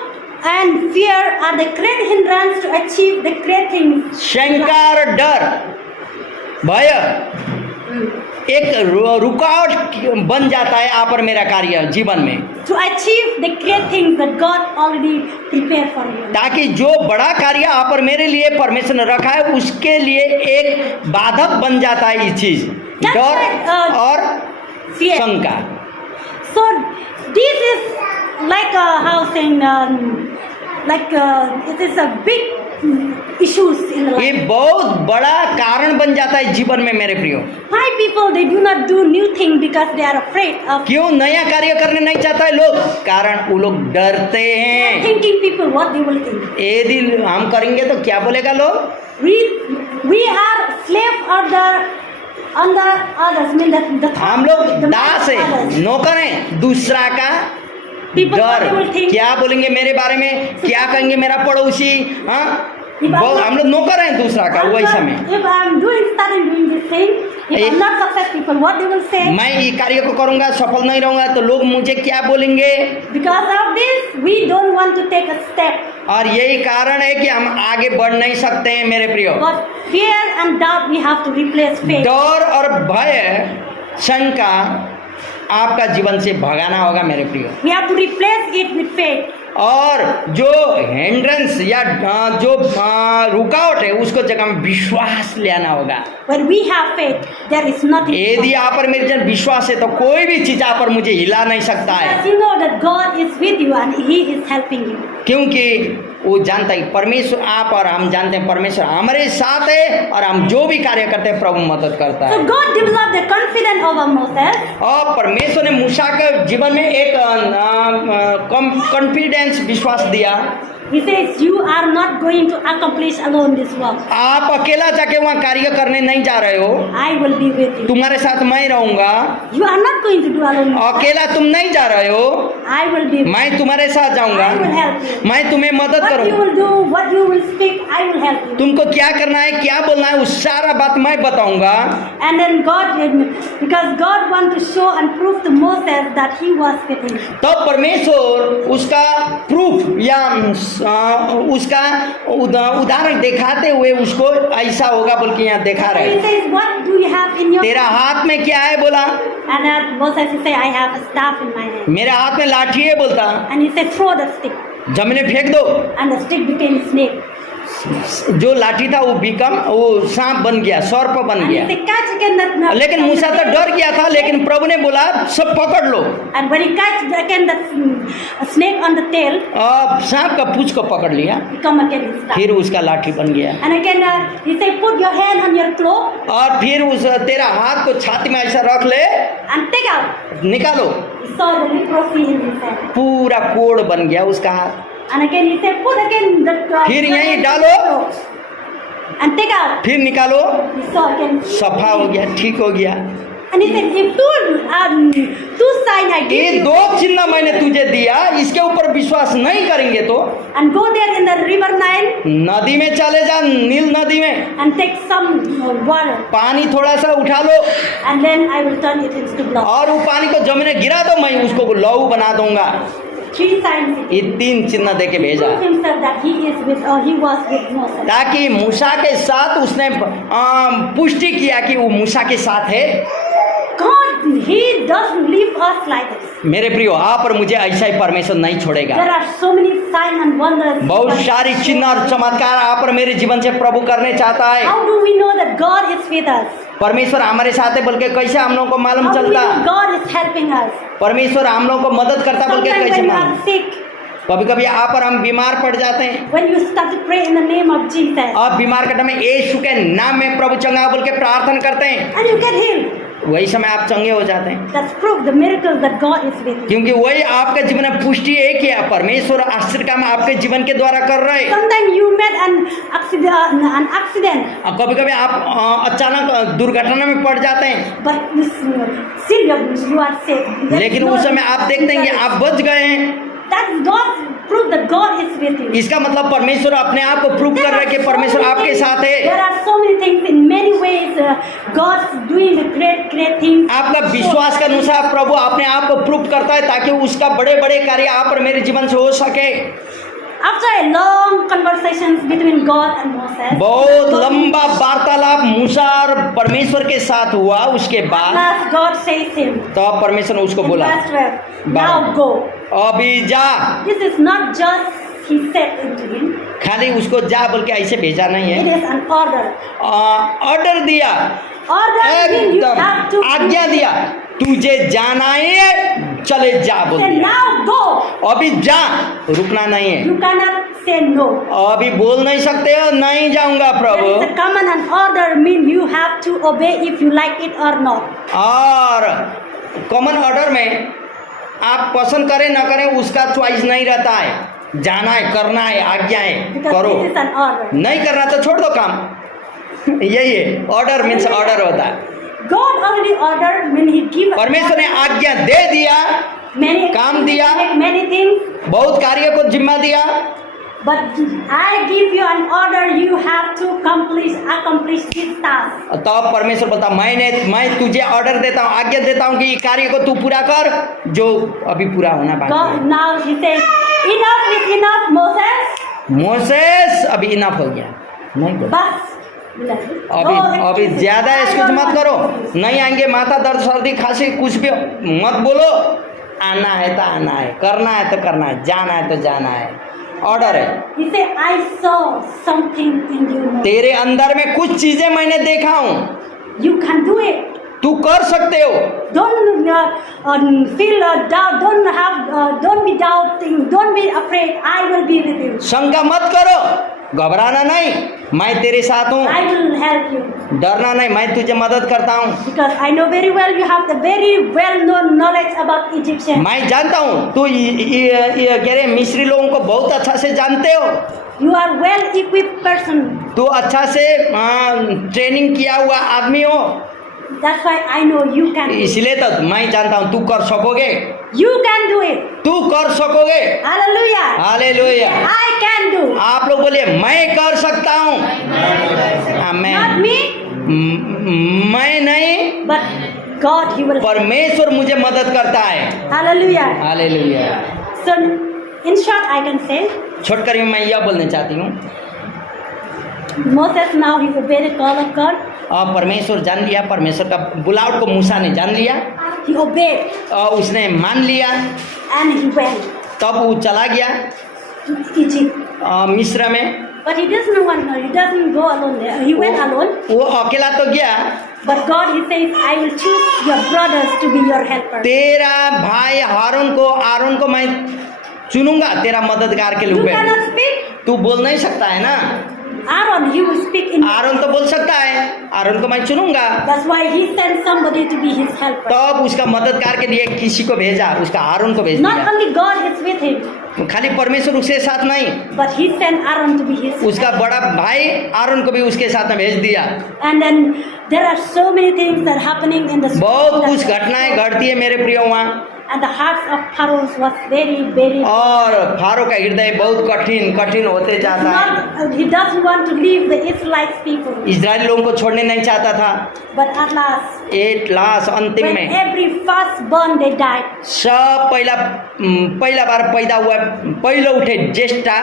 and fear are the great hindrance to achieve the great things. शंका और डर, भय एक रुकावट बन जाता है आप और मेरा कार्य जीवन में, to achieve the great things that God already prepared for you. ताकि जो बड़ा कार्य आप और मेरे लिए परमेश्वर ने रखा है उसके लिए एक बाधक बन जाता है ये चीज, That's डर right, और Fear. शंका। So this is like how saying it is a big issues in the ये life. बहुत बड़ा कारण बन जाता है जीवन में मेरे प्रियो। Why people they do not do new thing because they are afraid of क्यों नया कार्य करने नहीं चाहता है लोग? कारण वो लोग डरते हैं, thinking people what they will think. यदि हम करेंगे तो क्या बोलेगा लोग? We are slave under others. Mean that the हम लोग the दास है, others. नौकर हैं दूसरा का People what they डर। will think. क्या बोलेंगे मेरे बारे में, क्या कहेंगे मेरा पड़ोसी? हाँ, हम लोग नौकर हैं दूसरा का वही समय। If I am starting doing this thing, if I am not successful, people what they will say? मैं ये कार्य को करूंगा सफल नहीं रहूंगा तो लोग मुझे क्या बोलेंगे? Because of this, we don't want to take a step. और यही कारण है कि हम आगे बढ़ नहीं सकते हैं मेरे प्रियो। But fear and doubt, we have to replace faith. डर और भय शंका आपका जीवन से भगाना होगा मेरे प्रियो। We have to replace it with faith. और जो हिंड्रेंस या जो रुकावट है उसको जगह में विश्वास ले आना होगा। When we have faith, there is nothing. यदि आप पर मेरे जन विश्वास है तो कोई भी चीज आप पर मुझे हिला नहीं सकता है, As you know that God is with you and He is helping you. क्योंकि वो जानता है परमेश्वर, आप और हम जानते हैं परमेश्वर हमारे साथ है और हम जो भी कार्य करते हैं प्रभु मदद करता So है। God developed the confidence over Moses. और परमेश्वर ने मूसा के जीवन में एक कॉन्फिडेंस विश्वास दिया। He says, you are not going to accomplish alone this work. आप अकेला जाके वहाँ कार्य करने नहीं जा रहे हो, I will be with you. तुम्हारे साथ मैं रहूंगा। You are not going to do alone. अकेला तुम नहीं जा रहे हो, I will be with you. मैं तुम्हारे साथ जाऊंगा, I will help you. मैं तुम्हें मदद What you करूंगा। will do, what you will speak, I will help you. तुमको क्या करना है, क्या बोलना है, उस सारा बात मैं बताऊंगा। And then because God want to show and prove to Moses that He was with him. तब परमेश्वर उसका प्रूफ या उसका उदाहरण दिखाते हुए उसको ऐसा होगा बोल के यहाँ दिखा So रहे। He says, what do you have in your तेरा हाथ में क्या है बोला? And then Moses he say, I have a staff in my hand. मेरे हाथ में लाठी है बोलता। And he said, throw the stick. जमीन में फेंक दो। And the stick became snake. जो लाठी था वो सांप बन गया, सर्प बन And he गया। said, catch again that. लेकिन मूसा तो डर गया था, लेकिन प्रभु ने बोला सब पकड़ लो। And when he catch again that snake on the tail, सांप का पूंछ को पकड़ लिया, he come again his staff. फिर उसका लाठी बन गया। And again he say, put your hand on your cloak और फिर उस तेरा हाथ को छाती में ऐसा रख ले, and take out. निकालो। He saw the leprosy in his hand. पूरा कोड़ बन गया उसका हाथ। And again he said, put again that. फिर your यहीं hand डालो। on your cloak and take out. फिर निकालो, He saw again. सफा हो गया, ठीक हो गया। And he said, if two sign I ये give you, दो चिन्ह मैंने तुझे दिया, इसके ऊपर विश्वास नहीं करेंगे तो and go there in the river Nile नदी में चले जा, नील नदी में and take some water, पानी थोड़ा सा उठा लो and then I will turn it into blood. और वो पानी को जमीन में गिरा दो, मैं उसको लहू बना दूंगा। 3 signs. ये 3 चिन्ह दे के भेजा Prove himself that he was with Moses. ताकि मूसा के साथ उसने पुष्टि किया कि वो मूसा के साथ है। God, He doesn't leave us like this. मेरे प्रियो, आप और मुझे ऐसा ही परमेश्वर नहीं छोड़ेगा। There are so many signs and wonders. बहुत सारी चिन्ह और चमत्कार आप और मेरे जीवन से प्रभु करने चाहता है। How do we know that God is with us? परमेश्वर हमारे साथ है बोल के कैसे हम लोगों को मालूम How do we चलता? know God is helping us? परमेश्वर हम लोगों को मदद करता बोल के Sometimes कैसे when you मालूम? are sick, कभी कभी आप और हम बीमार पड़ जाते हैं, when you start to pray in the name of Jesus, और बीमार के में यीशु के नाम में प्रभु चंगा बोल के प्रार्थना करते हैं, and you get healed, वही समय आप चंगे हो जाते हैं। that's proof the miracles that God is with you. क्योंकि वही आपके जीवन में पुष्टि है कि परमेश्वर आश्चर्य काम आपके जीवन के द्वारा कर रहे हैं। Sometimes you met an accident, कभी कभी आप अचानक दुर्घटना में पड़ जाते हैं, but still you are safe. लेकिन उस समय आप देखते हैं कि आप बच गए हैं। That's God's proof that God is with you. इसका मतलब परमेश्वर अपने आप को प्रूव कर रहा है कि परमेश्वर आपके साथ है। There are so many things in many ways. God's doing the great things. आपका विश्वास के अनुसार प्रभु अपने आप को प्रूव करता है ताकि उसका बड़े बड़े कार्य आप और मेरे जीवन से हो सके। After a long conversations between God and Moses, बहुत लंबा वार्तालाप मूसा और परमेश्वर के साथ हुआ। उसके at बाद last God says him तो परमेश्वर ने उसको in बोला, verse 12, now go. अभी जा। This is not just he said into him, खाली उसको जा बोल के ऐसे भेजा नहीं it है, is an order. ऑर्डर दिया, Order means you have एकदम to आज्ञा दिया, तुझे जाना है, चले जा बोल say दिया। now go. अभी जा, रुकना नहीं है। You cannot say no. अभी बोल नहीं सकते हो नहीं जाऊंगा There Prabhu. is a command and order mean you have to obey if you like it or not. और कॉमन ऑर्डर में आप पसंद करें ना करें उसका चॉइस नहीं रहता है, जाना है, करना है, आज्ञा है, Because करो, this is an order. नहीं करना तो छोड़ दो काम। यही है ऑर्डर, मीन्स ऑर्डर होता है। God already ordered when he give परमेश्वर ने आज्ञा दे दिया, many काम दिया। many things, बहुत कार्य को जिम्मा दिया, but I give you an order. You have to accomplish this task. तो परमेश्वर बोलता मैं तुझे ऑर्डर देता हूँ, आज्ञा देता हूँ कि ये कार्य को तू पूरा कर जो अभी पूरा होना बाकी God है। now he says, enough is enough, Moses. Moses अभी इनफ हो गया, नहीं बोला। बस अभी ज्यादा एक्सक्यूज मत करो, नहीं आएंगे, माथा दर्द, सर्दी, खांसी, कुछ भी मत बोलो। आना है तो आना है, करना है तो करना है, जाना है तो जाना है, ऑर्डर है। He said, I saw something in you. Moses. तेरे अंदर में कुछ चीजें मैंने देखा हूँ, You can do it. तू कर सकते हो। Don't feel doubt. Don't be doubting. Don't be afraid. I will be with you. शंका मत करो, घबराना नहीं, मैं तेरे साथ हूँ, I will help you. डरना नहीं, मैं तुझे मदद करता हूँ। Because I know very well you have the very well-known knowledge about Egyptian. मैं जानता हूँ तू कह रहे मिस्री लोगों को बहुत अच्छा से जानते हो, You are well-equipped person. तू अच्छा से ट्रेनिंग किया हुआ आदमी हो, That's why I know you can. do it. इसलिए तो मैं जानता हूँ तू कर सकोगे, You can do it. तू कर सकोगे। Hallelujah. Hallelujah. I can do. आप लोग बोलिए मैं कर सकता हूँ। Not आमीन। me, मैं नहीं, but God. He will. परमेश्वर मुझे मदद करता है। Hallelujah. Hallelujah. So, in short, I can say छोटकर में मैं यह बोलना चाहती हूँ, Moses now he obeyed the call of God. और परमेश्वर जान लिया, परमेश्वर का बुलावट को मूसा ने जान लिया, He obeyed और उसने मान लिया, and he went तब वो चला गया to Egypt. मिस्र में। But he doesn't go alone there. He went alone. वो अकेला तो गया, But God, he says, I will choose your brothers to be your helper. तेरा भाई आरोन को मैं चुनूंगा तेरा मददगार के You रूप में। cannot speak. तू बोल नहीं सकता है ना, Aaron, he will speak in. Aron तो बोल सकता है, आरोन को मैं चुनूंगा, That's why he sent somebody to be his helper. तब उसका मददगार के लिए किसी को भेजा, उसका आरोन को भेज Not दिया। only God is with him, खाली परमेश्वर उसके साथ नहीं, but he sent Aaron to be his उसका helper. बड़ा भाई आरोन को भी उसके साथ में भेज दिया। And then there are so many things that are happening in the बहुत कुछ घटनाएं घटती है मेरे प्रियो वहाँ, and the hearts of Pharaoh was very और फारो का हृदय बहुत कठिन होते जाता है। he doesn't want to leave the Israelites people, Israel लोगों को छोड़ने नहीं चाहता था, but at last at last अंतिम when में every firstborn they died, सब पहला बार पैदा हुआ, पहले उठे ज्येष्ठा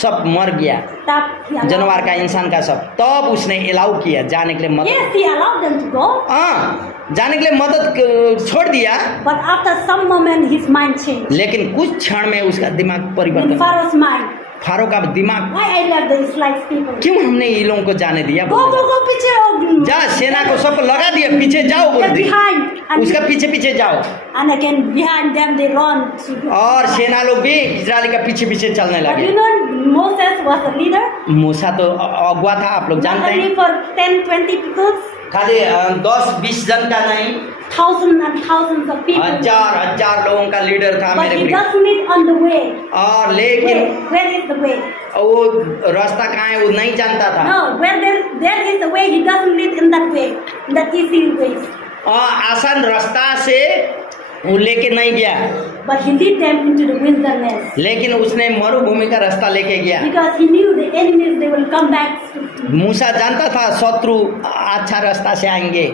सब मर गया, तब जानवर का, इंसान का सब। तब उसने अलाउ किया जाने के लिए मदद, yes, he allowed them to go, हाँ जाने के लिए मदद छोड़ दिया, but after some moment his mind changed. लेकिन कुछ क्षण में उसका दिमाग In परिवर्तन, Pharaoh's mind, फारो का दिमाग, why I left the Israelites people? क्यों हमने ये लोगों को जाने दिया, Go पीछे हो. जा सेना को सब लगा दिया, पीछे जाओ बोल Get दी, behind and उसका पीछे जाओ, and again behind them they run. और सेना लोग भी इजराइल का पीछे चलने But लगे। you know Moses was the leader. मूसा तो अगुआ था, आप लोग Not जानते हैं, only for 10-20 people, खाली 10-20 जन का नहीं, thousands and thousands of people. हजार लोगों का लीडर था But मेरे he प्रिय। doesn't need on the way. और लेकिन Where is the way? वो रास्ता कहाँ है वो नहीं जानता था, No, where there is the way. He doesn't lead in that way, in that easy ways. आसान रास्ता से वो लेके नहीं गया, But he lead them into the wilderness लेकिन उसने मरुभूमि का रास्ता लेके गया। because he knew the enemies they will come back. मूसा जानता था शत्रु अच्छा रास्ता से आएंगे,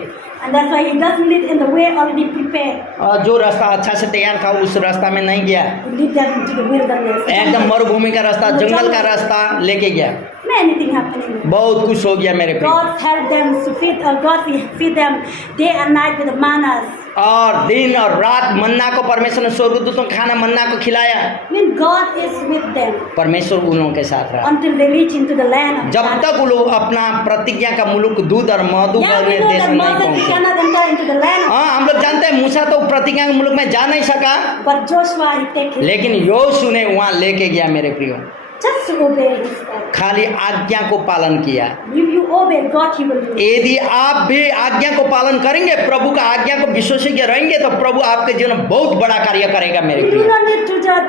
And that's why he doesn't live in the way already prepared. और जो रास्ता अच्छा से तैयार था उस रास्ता में नहीं गया, He lead them into the wilderness. एकदम मरुभूमि का रास्ता, जंगल का रास्ता लेके गया। Many things happening. बहुत कुछ हो गया मेरे प्रिय। God helped them to feed, God feed them day and night with the mannas. और दिन और रात मन्ना को परमेश्वर ने स्वर्गदूतों को खाना मन्ना को खिलाया। When God is with them परमेश्वर उन लोगों के साथ रहा until they reach into the land of जब God. तक वो लोग अपना प्रतिज्ञा का मुल्क दूध और मधु Yeah, भरे we know देश that में नहीं Moses पहुंचे। cannot enter into the land of हाँ, हम लोग जानते हैं मूसा तो प्रतिज्ञा के मुल्क में जा नहीं सका, but Joshua he take his लेकिन योशू ने वहां लेके गया मेरे प्रियो। just to obey his word. खाली आज्ञा को पालन किया। If you obey God, He will do it. यदि आप भी आज्ञा को पालन करेंगे, प्रभु का आज्ञा को विश्वसनीय रहेंगे, तो प्रभु आपके जीवन में बहुत बड़ा कार्य करेगा मेरे You do प्रियो। not need to just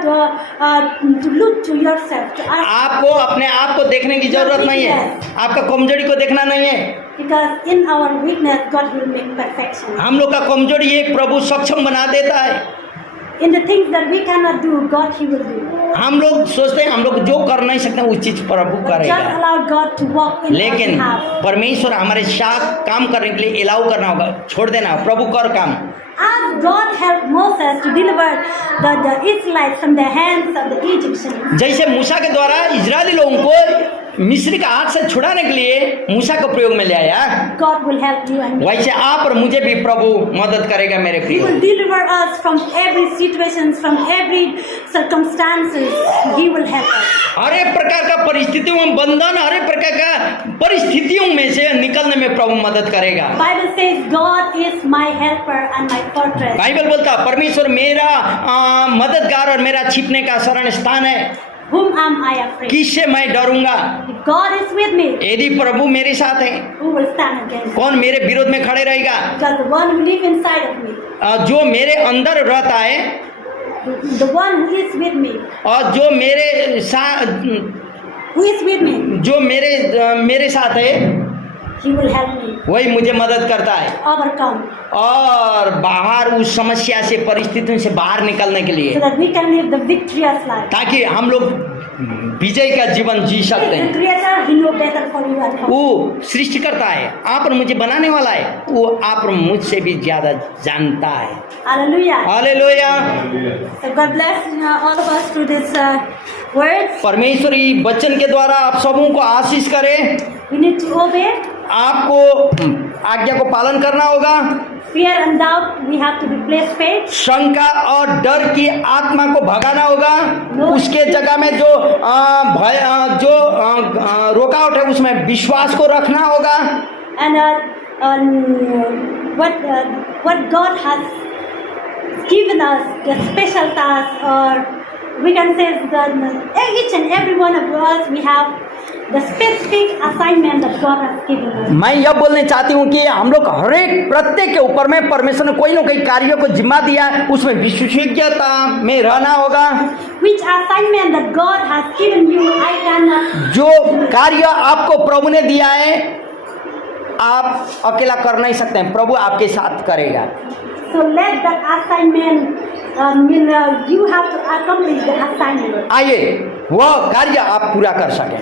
to look to yourself to ask, आपको अपने आप को देखने की जरूरत नहीं है, आपका कमजोरी को देखना नहीं है। because in our weakness God will make perfection. हम लोग का कमजोरी एक प्रभु सक्षम बना देता है। In the things that we cannot do, God He will do. हम लोग सोचते हैं हम लोग जो कर नहीं सकते उस चीज प्रभु Just करेगा, allow God to walk in our लेकिन behalf. परमेश्वर हमारे साथ काम करने के लिए अलाउ करना होगा, छोड़ देना, प्रभु कर काम। As God helped Moses to deliver the Israelites from the hands of the Egyptians, जैसे मूसा के द्वारा इजरायली लोगों को मिस्र का हाथ से छुड़ाने के लिए मूसा को प्रयोग में ले आया, God will help you and me. वैसे आप और मुझे भी प्रभु मदद करेगा मेरे He प्रिय। will deliver us from every situation, from every circumstances. He will help us. हर एक प्रकार का परिस्थितियों में बंधन, हर एक प्रकार का परिस्थितियों में से निकलने में प्रभु मदद करेगा। Bible says God is my helper and my fortress. Bible बोलता है परमेश्वर मेरा मददगार और मेरा छिपने का शरण स्थान है, Whom am I afraid? किससे मैं डरूंगा? If God is with me, यदि प्रभु मेरे साथ है, who will stand against me? कौन मेरे विरोध में खड़े रहेगा? Because the one who lives inside of me, जो मेरे अंदर रहता है the one who is with me, और जो मेरे साथ who is with me, जो मेरे साथ है, He will help me वही मुझे मदद करता है overcome और बाहर उस समस्या से, परिस्थितियों से बाहर निकलने के लिए, so that we can live the victorious life. ताकि हम लोग विजय का जीवन जी सकते The हैं। Creator, He knows better for you and for me. वो सृष्टि करता है, आप और मुझे बनाने वाला है, वो आप और मुझसे भी ज्यादा जानता है। Hallelujah. Hallelujah. So God bless all of us through this words. परमेश्वर ई वचन के द्वारा आप सबों को आशीष करे। We need to obey. आपको आज्ञा को पालन करना होगा। Fear and doubt, we have to replace faith. शंका और डर की आत्मा को भगाना होगा। उसके जगह में जो भय, जो रुकावट है, उसमें विश्वास को रखना होगा। And what God has given us, the special task, or we can say that each and every one of us, we have the specific assignment that God has given us. मैं यह बोलने चाहती हूँ कि हम लोग हर एक प्रत्येक के ऊपर में परमेश्वर ने कोई ना कोई कार्यों को जिम्मा दिया है, उसमें विशेषज्ञता में रहना होगा। Which assignment that God has given you, I cannot. जो कार्य आपको प्रभु ने दिया है, आप अकेला कर नहीं सकते हैं, प्रभु आपके साथ करेगा। So let that assignment, you have to accomplish the assignment. आइए वह कार्य आप पूरा कर सकें।